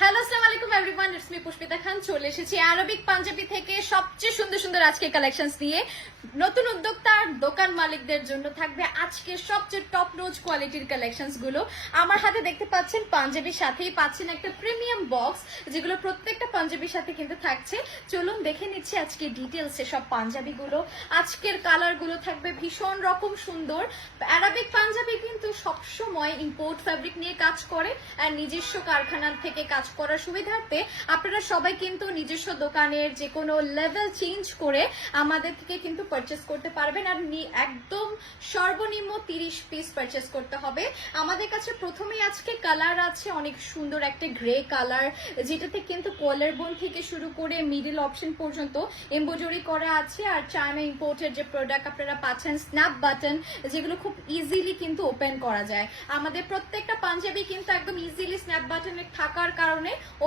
Hello আসসালামু আলাইকুম everyone, it's me Pushpita খান। চলে এসেছি আরবিক পাঞ্জাবি থেকে সবচেয়ে সুন্দর সুন্দর আজকে কালেকশনস নিয়ে। নতুন উদ্যোক্তা আর দোকান মালিকদের জন্য থাকবে আজকে সবচেয়ে টপ নোজ কোয়ালিটির কালেকশনস গুলো। আমার হাতে দেখতে পাচ্ছেন পাঞ্জাবির সাথেই পাচ্ছেন একটা প্রিমিয়াম বক্স, যেগুলো প্রত্যেকটা পাঞ্জাবির সাথে কিন্তু থাকছে। চলুন দেখে নিচ্ছি আজকে ডিটেলসে সব পাঞ্জাবিগুলো। আজকের কালারগুলো থাকবে ভীষণ রকম সুন্দর। আরবিক পাঞ্জাবি কিন্তু সবসময় ইম্পোর্ট ফ্যাব্রিক নিয়ে কাজ করে, আর নিজস্ব কারখানা থেকে কাজ করার সুবিধার্থে আপনারা সবাই কিন্তু নিজস্ব দোকানের যে কোনো লেভেল চেঞ্জ করে আমাদের থেকে কিন্তু পারচেস করতে পারবেন। আর একদম সর্বনিম্ন 30 পিস পারচেস করতে হবে। আমাদের কাছে প্রথমেই আজকে কালার আছে অনেক সুন্দর একটা গ্রে কালার, যেটাতে কিন্তু কলার বোন থেকে শুরু করে মিডল অপশন পর্যন্ত এমব্রয়ডারি করা আছে। আর চায়না ইম্পোর্টের যে প্রোডাক্ট আপনারা পাচ্ছেন স্ন্যাপ বাটন, যেগুলো খুব ইজিলি কিন্তু ওপেন করা যায়। আমাদের প্রত্যেকটা পাঞ্জাবি কিন্তু একদম ইজিলি স্ন্যাপ বাটনে থাকার কারণে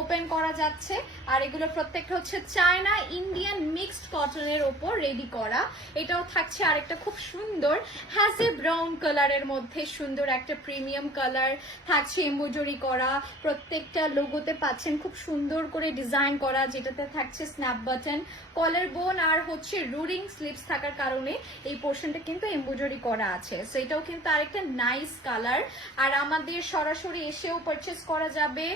ওপেন করা যাচ্ছে। আর এগুলো প্রত্যেকটা হচ্ছে চায়না ইন্ডিয়ান মিক্সড কটনের ওপর রেডি করা। এটাও থাকছে আরেকটা খুব সুন্দর হ্যাজে ব্রাউন কালারের মধ্যে সুন্দর একটা প্রিমিয়াম কালার থাকছে, এমব্রয়ডারি করা। প্রত্যেকটা লোগোতে পাচ্ছেন খুব সুন্দর করে ডিজাইন করা, যেটাতে থাকছে স্ন্যাপ বাটন, কলার বোন আর হচ্ছে রুলিং স্লিভস থাকার কারণে এই পোর্শনটা কিন্তু এমব্রয়ডারি করা আছে। সো এটাও কিন্তু আরেকটা নাইস কালার। আর আমাদের সরাসরি এসেও পারচেস করা যাবে।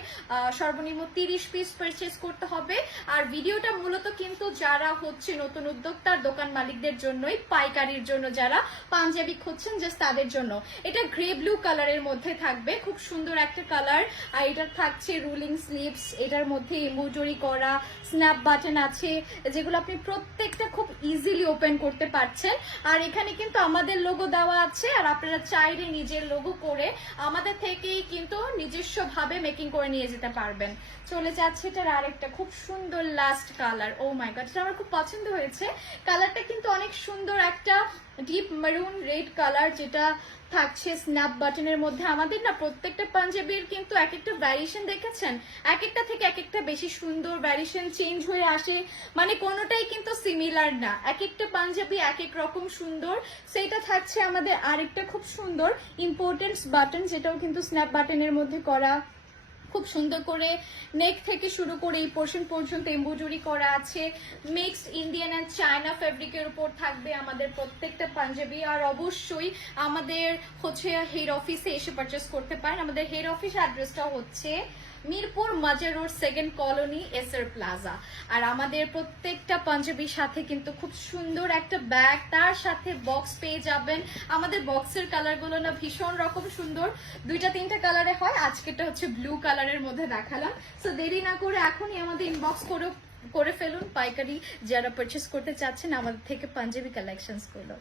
সর্বনিম্ন 30 পিস পারচেস করতে হবে। আর ভিডিওটা মূলত কিন্তু যারা হচ্ছে নতুন উদ্যোক্তার দোকান মালিকদের জন্যই, পাইকারির জন্য যারা পাঞ্জাবি খুঁজছেন জাস্ট তাদের জন্য। এটা গ্রে ব্লু কালারের মধ্যে থাকবে, খুব সুন্দর একটা কালার। আর এটা থাকছে রুলিং স্লিভস, এটার মধ্যে এমব্রয়ডারি করা স্ন্যাপ বাটন আছে, যেগুলো আপনি প্রত্যেকটা খুব ইজিলি ওপেন করতে পারছেন। আর এখানে কিন্তু আমাদের লোগো দেওয়া আছে, আর আপনারা চাইলে নিজের লোগো করে আমাদের থেকেই কিন্তু নিজস্ব ভাবে মেকিং করে নিয়ে যেতে পারবেন। চলে যাচ্ছে এটার আরেকটা খুব সুন্দর লাস্ট কালার। ও মাই গড, এটা আমার খুব পছন্দ হয়েছে। কালারটা কিন্তু অনেক সুন্দর একটা ডিপ মেরুন রেড কালার, যেটা থাকছে স্ন্যাপ বাটনের মধ্যে। আমাদের না প্রত্যেকটা পাঞ্জাবির কিন্তু এক একটা ভ্যারিয়েশন দেখেছেন, এক একটা থেকে এক একটা বেশি সুন্দর ভ্যারিয়েশন চেঞ্জ হয়ে আসে, মানে কোনোটাই কিন্তু সিমিলার না। এক একটা পাঞ্জাবি এক এক রকম সুন্দর। সেটা থাকছে আমাদের আরেকটা খুব সুন্দর ইম্পর্টেন্স বাটন, যেটাও কিন্তু স্ন্যাপ বাটনের মধ্যে করা। খুব সুন্দর করে নেক থেকে শুরু করে এই পোর্শন পর্যন্ত এমব্রয়ডারি করা আছে। মিক্সড ইন্ডিয়ান অ্যান্ড চায়না ফেব্রিকের উপর থাকবে আমাদের প্রত্যেকটা পাঞ্জাবি। আর অবশ্যই আমাদের হচ্ছে হেড অফিসে এসে পারচেস করতে পারেন। আমাদের হেড অফিস অ্যাড্রেসটা হচ্ছে Mirpur Mazar road, second colony, SR plaza. আর আমাদের প্রত্যেকটা পাঞ্জাবির সাথে কিন্তু খুব সুন্দর একটা ব্যাগ, তার সাথে বক্স পেয়ে যাবেন। আমাদের বক্সের কালারগুলো না ভীষণ রকম সুন্দর, 2-3টা কালারে হয়। আজকেটা হচ্ছে ব্লু কালারের মধ্যে দেখালাম। সো দেরি না করে এখনই আমাদের ইনবক্স করে ফেলুন পাইকারি যারা পারচেস করতে চাচ্ছেন আমাদের থেকে পাঞ্জাবি কালেকশনস গুলো।